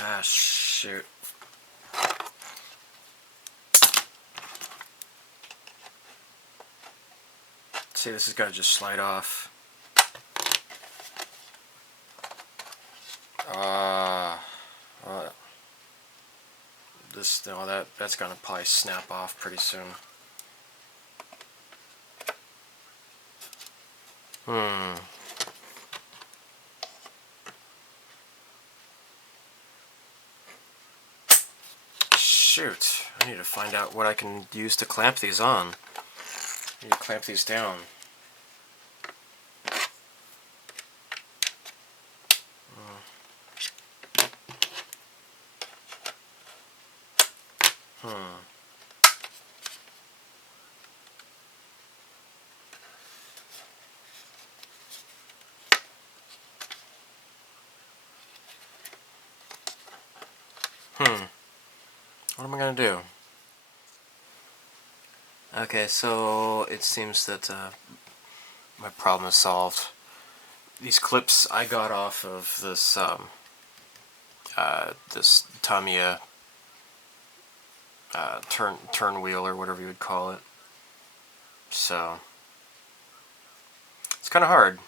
Ah, shoot. See, this has got to just slide off. Well, that's gonna probably snap off pretty soon. Shoot, I need to find out what I can use to clamp these on. I need to clamp these down. What am I gonna do? Okay, so it seems that my problem is solved. These clips I got off of this this Tamiya turn wheel or whatever you would call it. So it's kind of hard.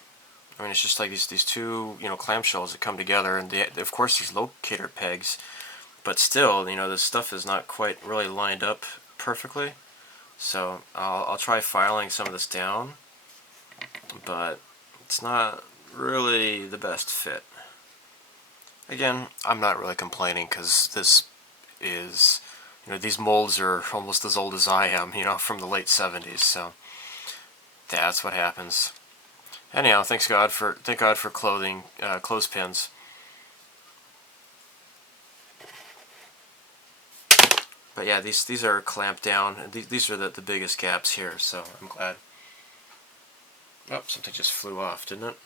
I mean, it's just like these two clamshells that come together, and of course there's locator pegs, but still this stuff is not quite really lined up perfectly. So I'll try filing some of this down, but it's not really the best fit. Again, I'm not really complaining because this is, these molds are almost as old as I am, from the late 70s, so that's what happens. Anyhow, thank God for clothespins. But yeah, these are clamped down. These are the biggest gaps here, so I'm glad. Oh, something just flew off, didn't it?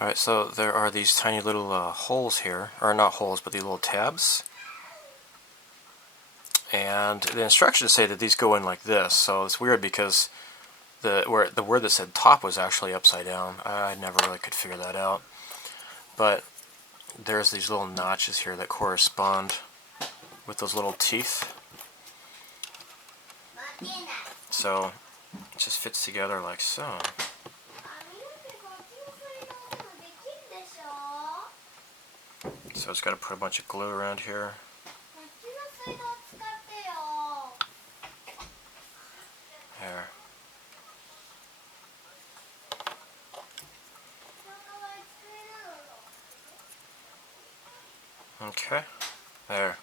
Alright, so there are these tiny little holes here, or not holes, but these little tabs. And the instructions say that these go in like this, so it's weird because the word that said top was actually upside down. I never really could figure that out. But there's these little notches here that correspond with those little teeth. So it just fits together like so. So it's got to put a bunch of glue around here. There. Okay. There.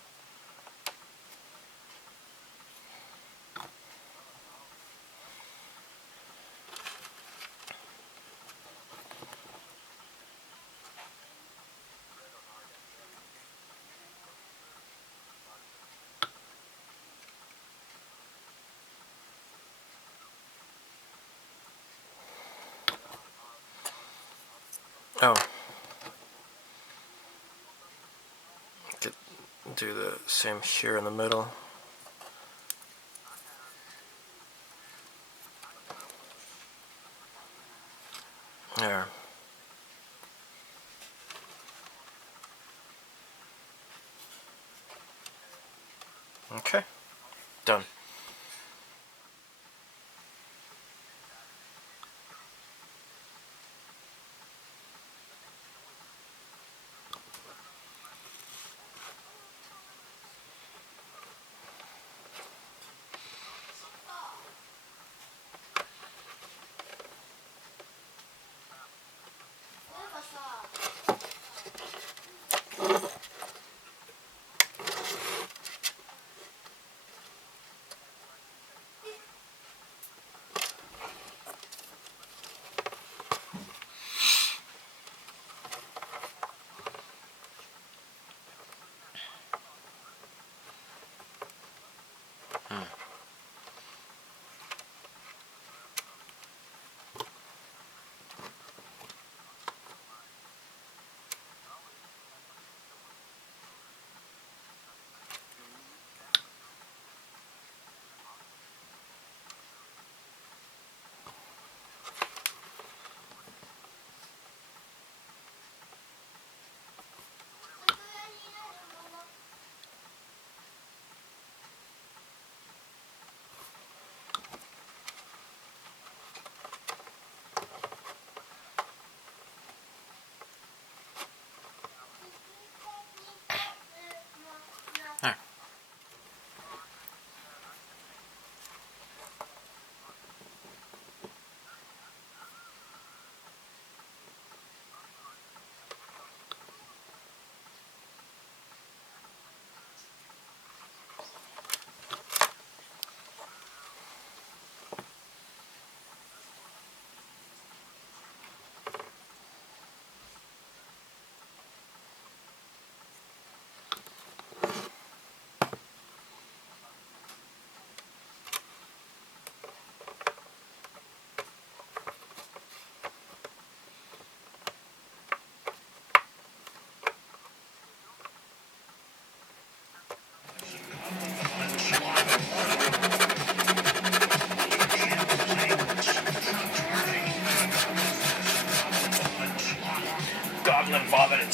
Oh. Do the same here in the middle. There. Okay. Done.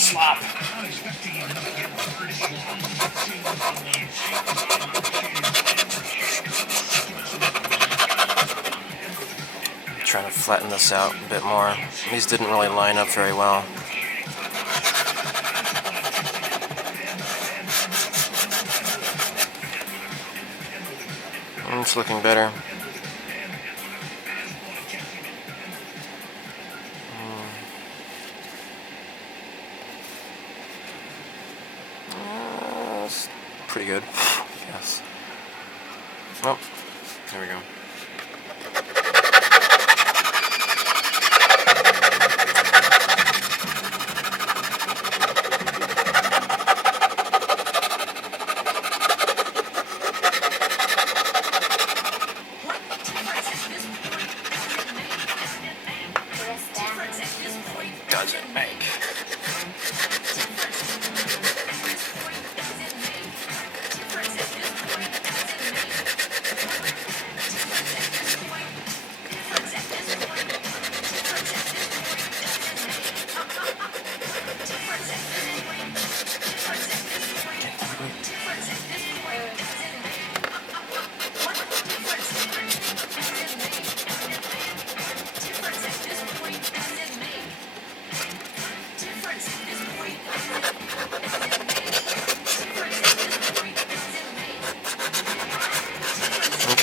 Slop. Trying to flatten this out a bit more. These didn't really line up very well. It's looking better. That's pretty good, yes. Oh, there we go. Does it make?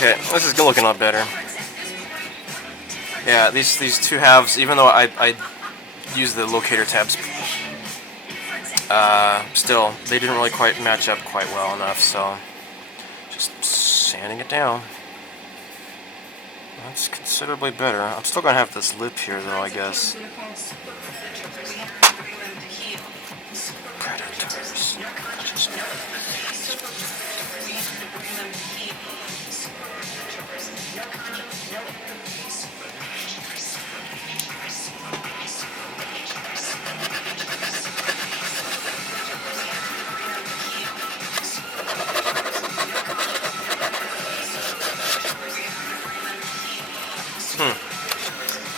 Okay, this is looking a lot better. Yeah, these two halves, even though I use the locator tabs, still, they didn't really quite match up quite well enough, so just sanding it down. That's considerably better. I'm still going to have this lip here, though, I guess. Predators.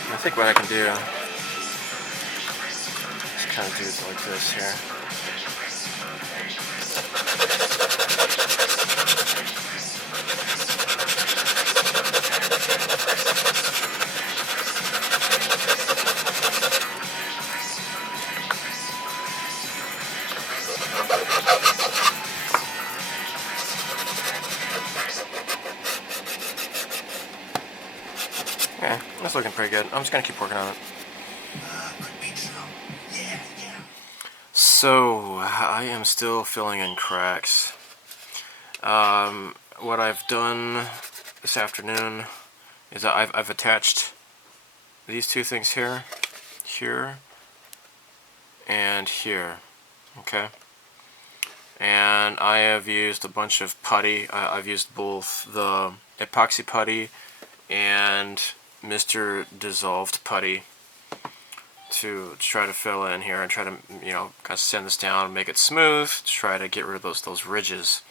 I think what I can do is kind of do it like this here. Okay, that's looking pretty good. I'm just gonna keep working on it. So, I am still filling in cracks. What I've done this afternoon is I've attached these two things here, and here, okay? And I have used a bunch of putty. I've used both the epoxy putty and Mr. Dissolved putty to try to fill in here and try to, you know, kind of sand this down and make it smooth, to try to get rid of those ridges.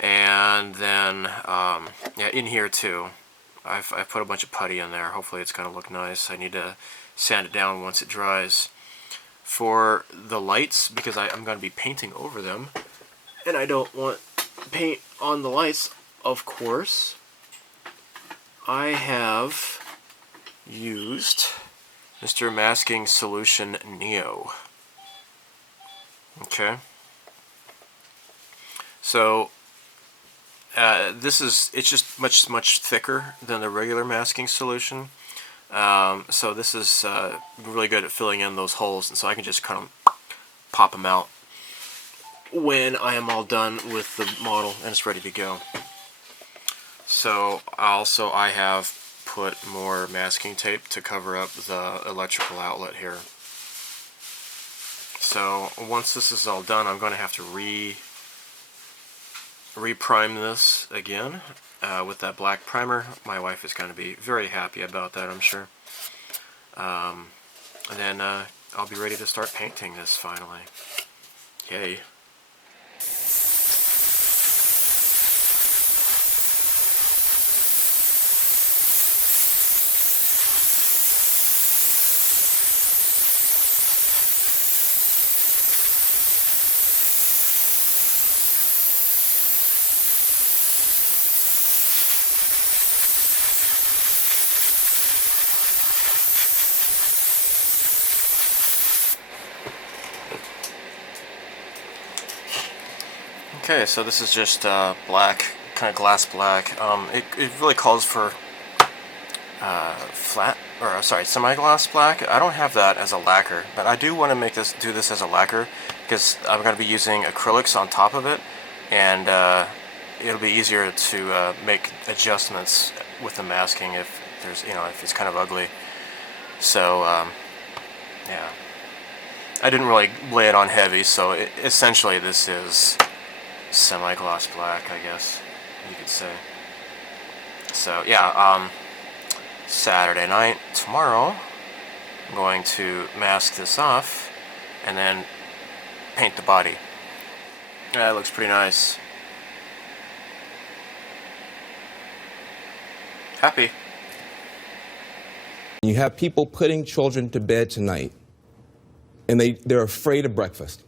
And then, yeah, in here too, I've put a bunch of putty in there. Hopefully it's going to look nice. I need to sand it down once it dries. For the lights, because I'm going to be painting over them, and I don't want paint on the lights, of course, I have used Mr. Masking Solution Neo. Okay. So it's just much thicker than the regular masking solution. So this is really good at filling in those holes, and so I can just kind of pop them out when I am all done with the model and it's ready to go. So also I have put more masking tape to cover up the electrical outlet here. So once this is all done, I'm going to have to re-prime this again with that black primer. My wife is going to be very happy about that, I'm sure. And then I'll be ready to start painting this finally. Yay. Okay, so this is just black, kind of glass black. It really calls for flat, or sorry, semi-gloss black. I don't have that as a lacquer, but I do want to do this as a lacquer because I'm going to be using acrylics on top of it, and it'll be easier to make adjustments with the masking if there's, if it's kind of ugly. So yeah, I didn't really lay it on heavy, so essentially this is semi-gloss black, I guess you could say. So yeah, Saturday night, tomorrow, I'm going to mask this off and then paint the body. Yeah, it looks pretty nice. Happy. You have people putting children to bed tonight, and they're afraid of breakfast.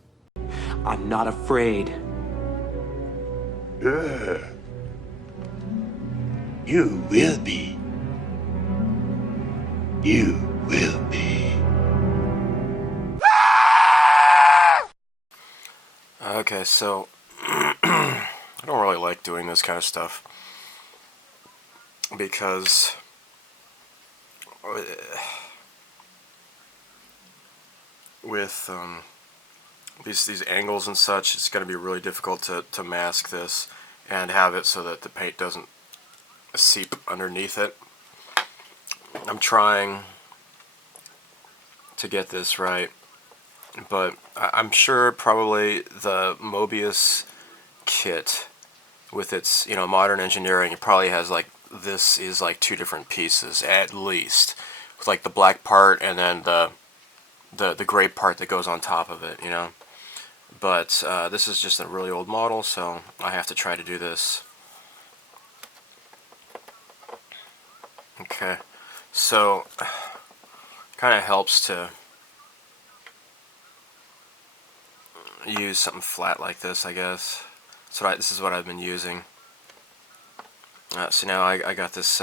I'm not afraid. You will be. You will be. Okay, so I don't really like doing this kind of stuff because with these angles and such, it's going to be really difficult to mask this and have it so that the paint doesn't seep underneath it. I'm trying to get this right, but I'm sure probably the Mobius kit with its modern engineering, it probably has like, this is like two different pieces at least, with like the black part and then the gray part that goes on top of it, but this is just a really old model, so I have to try to do this. Okay, so kind of helps to use something flat like this, I guess. So this is what I've been using. So now I got this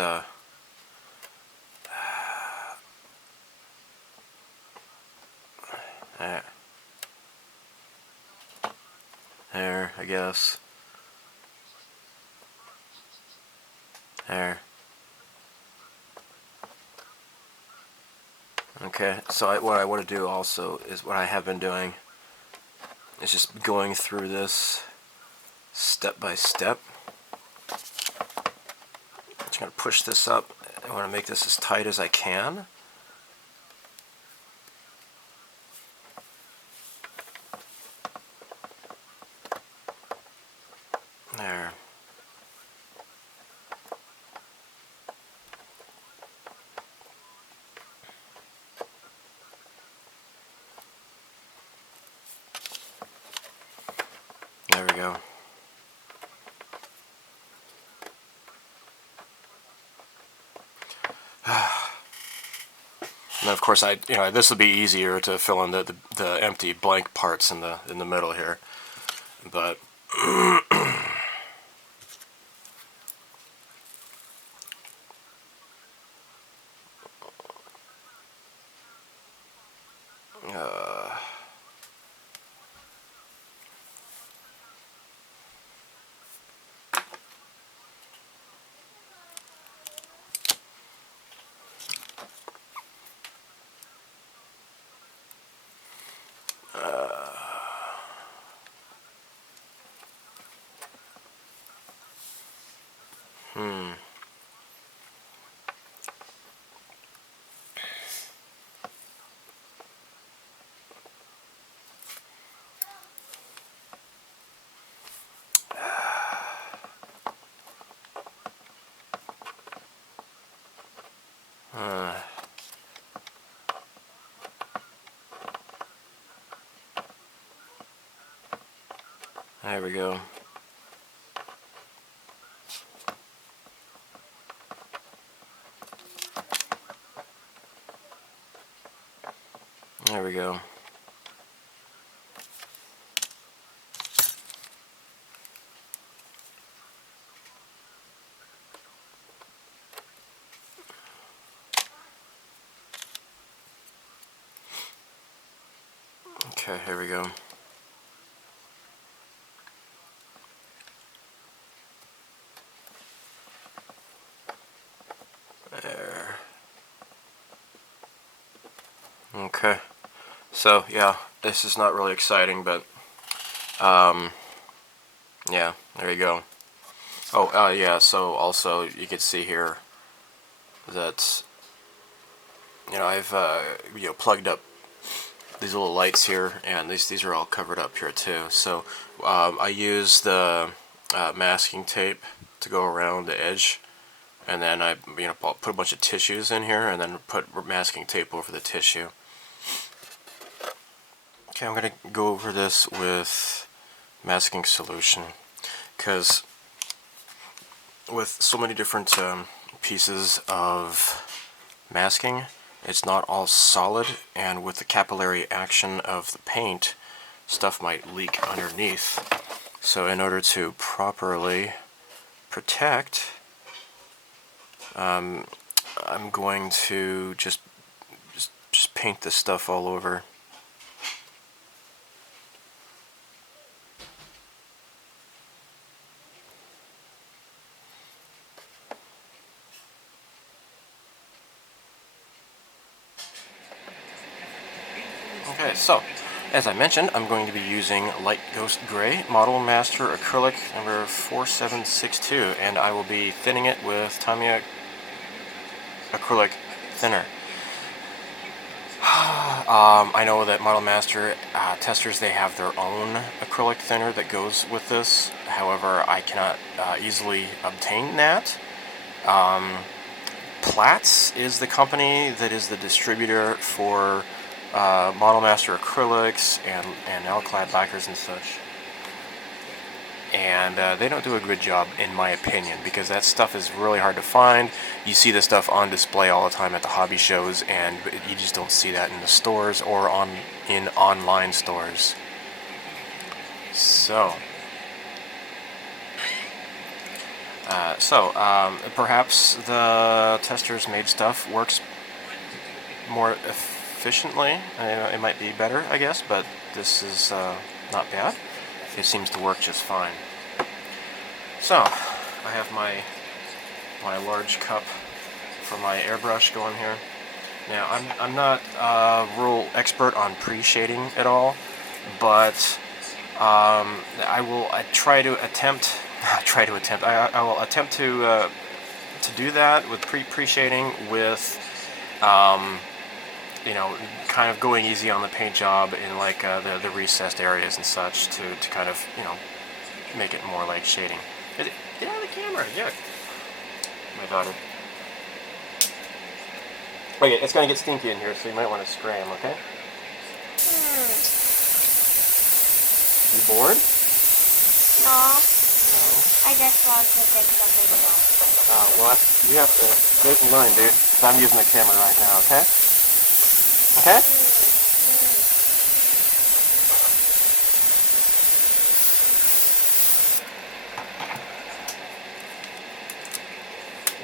there, I guess. There. Okay, so what I want to do also is what I have been doing is just going through this step by step. Just going to push this up. I want to make this as tight as I can. There. There we go. And of course, this would be easier to fill in the empty blank parts in the middle here, but there we go. There we go. Okay, here we go. There. Okay. So, yeah, this is not really exciting, but, yeah, there you go. Oh, yeah, so also you can see here that, I've, plugged up these little lights here, and these are all covered up here too. So I use the masking tape to go around the edge, and then I put a bunch of tissues in here, and then put masking tape over the tissue. Okay, I'm gonna go over this with masking solution, because with so many different pieces of masking, it's not all solid, and with the capillary action of the paint, stuff might leak underneath. So in order to properly protect, I'm going to just paint this stuff all over. Okay, so as I mentioned, I'm going to be using Light Ghost Gray Model Master Acrylic number 4762, and I will be thinning it with Tamiya acrylic thinner. I know that Model Master testers, they have their own acrylic thinner that goes with this. However, I cannot easily obtain that. Platts is the company that is the distributor for Model Master acrylics and Alclad lacquers and such. And they don't do a good job, in my opinion, because that stuff is really hard to find. You see this stuff on display all the time at the hobby shows, and you just don't see that in the stores or in online stores. So, perhaps the testers made stuff works more efficiently. It might be better, I guess, but this is not bad. It seems to work just fine. So, I have my large cup for my airbrush going here. Now, I'm not a real expert on pre-shading at all, but I will try to attempt to do that with pre-shading with kind of going easy on the paint job in like the recessed areas and such to kind of make it more like shading. Get out of the camera, yeah. My daughter. Okay, it's gonna get stinky in here, so you might want to spray them, okay? You bored? No. No. I just want to take the video. Well, you have to wait in line, dude, because I'm using the camera right now, okay? Okay?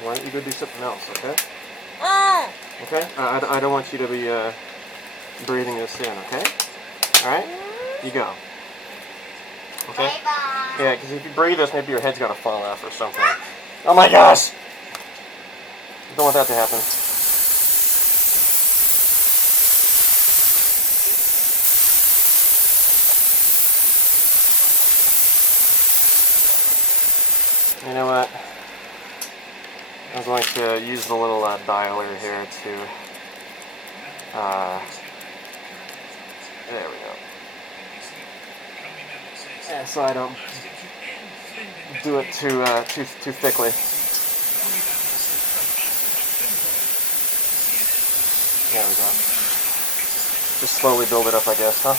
Why don't you go do something else, okay? Okay? I don't want you to be breathing this in, okay? Alright? You go. Okay? Bye-bye. Yeah, because if you breathe this, maybe your head's gonna fall off or something. Oh my gosh! Don't want that to happen. You know what? I'm going to use the little dialer here to, there we go. Yeah, so I don't do it too thickly. There we go. Just slowly build it up, I guess, huh?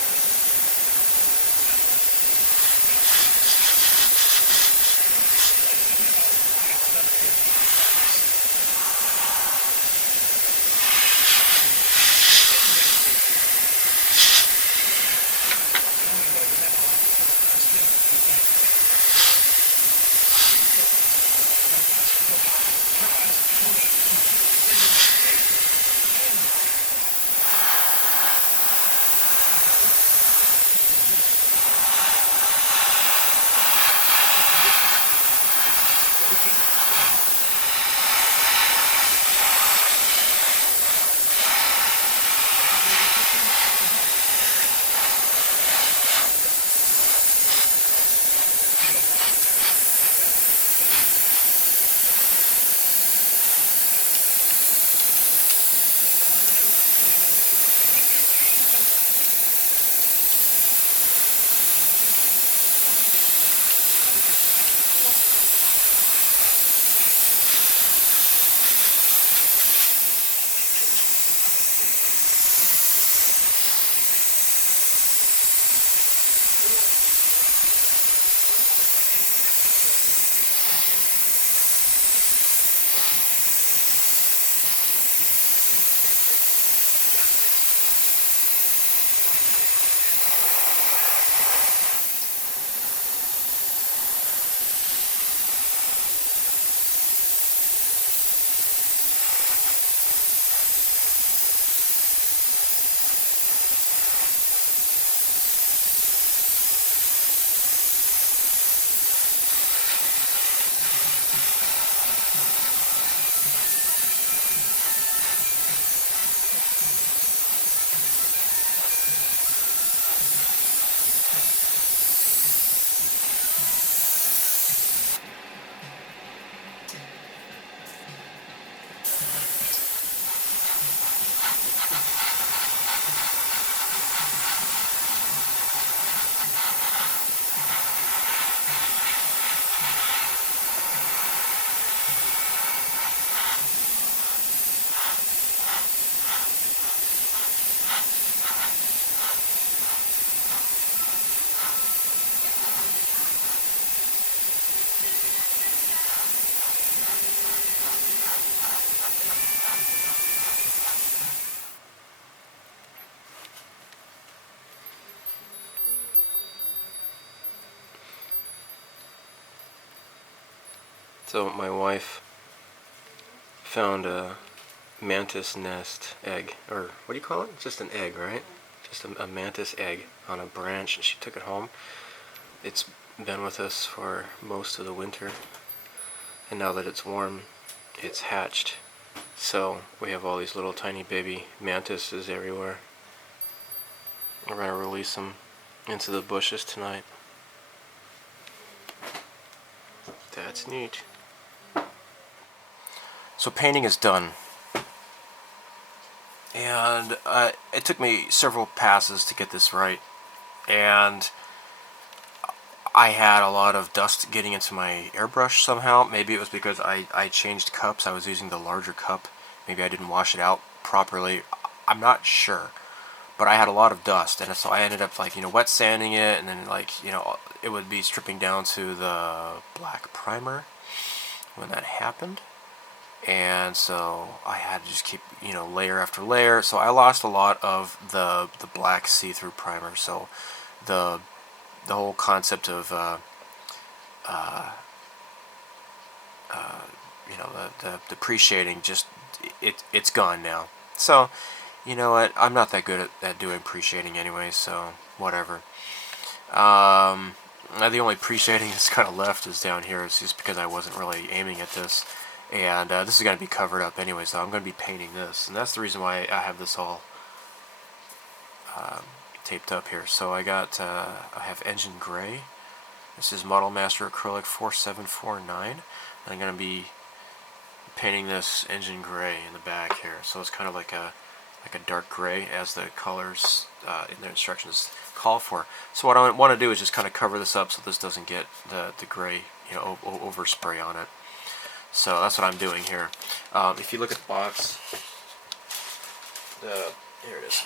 So my wife found a mantis nest egg, or what do you call it? Just an egg, right? Just a mantis egg on a branch, and she took it home. It's been with us for most of the winter, and now that it's warm, it's hatched. So we have all these little tiny baby mantises everywhere. We're going to release them into the bushes tonight. That's neat. So painting is done. And it took me several passes to get this right. And I had a lot of dust getting into my airbrush somehow. Maybe it was because I changed cups. I was using the larger cup. Maybe I didn't wash it out properly. I'm not sure. But I had a lot of dust, and so I ended up like, wet sanding it, and then like, it would be stripping down to the black primer when that happened. And so I had to just keep, layer after layer. So I lost a lot of the black see-through primer. So the whole concept of the pre-shading, just it's gone now. So you know what, I'm not that good at doing pre-shading anyway, so whatever. The only pre-shading that's kind of left is down here. It's just because I wasn't really aiming at this, and this is going to be covered up anyway, so I'm going to be painting this, and that's the reason why I have this all taped up here. So I have Engine Gray. This is Model Master Acrylic 4749, and I'm going to be painting this Engine Gray in the back here. So it's kind of like a dark gray, as the colors in the instructions call for. So what I want to do is just kind of cover this up so this doesn't get the gray, overspray on it. So that's what I'm doing here. If you look at the box, here it is.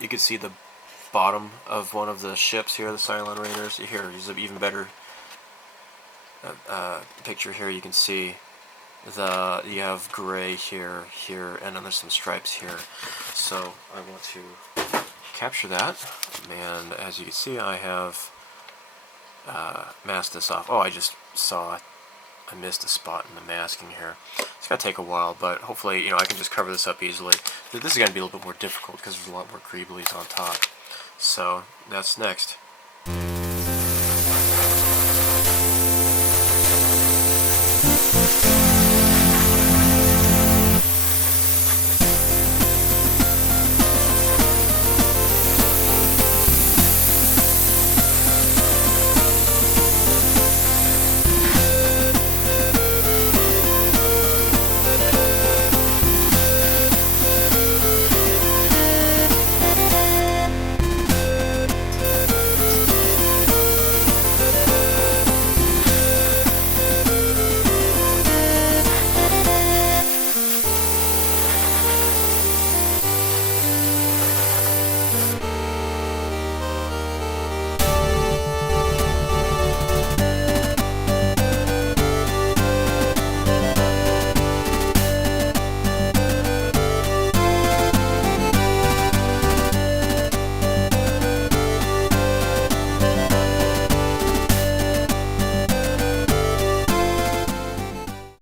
You can see the bottom of one of the ships here, the Cylon Raiders. Here, here's an even better picture here. You can see you have gray here, and then there's some stripes here. So I want to capture that, and as you can see, I have masked this off. Oh, I just saw I missed a spot in the masking here. It's gonna take a while, but hopefully, I can just cover this up easily. This is gonna be a little bit more difficult because there's a lot more greeblies on top. So that's next.